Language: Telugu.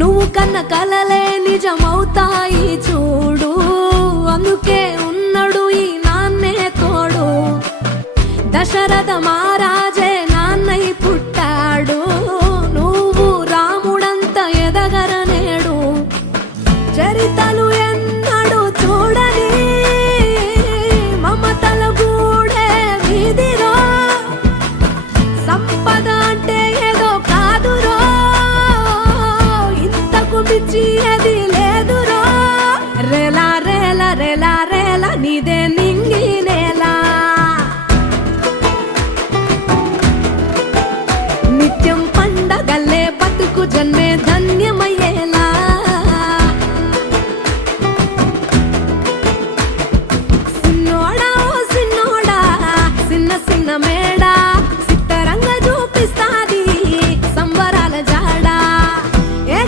నువ్వు కన్న కలలే నిజమవుతాయి చూడు, అందుకే ఉన్నాడు ఈ నాన్నే తోడు. దశరథ మహారాజే నాన్నై పుట్టాడు, నువ్వు రాముడంత ఎదగ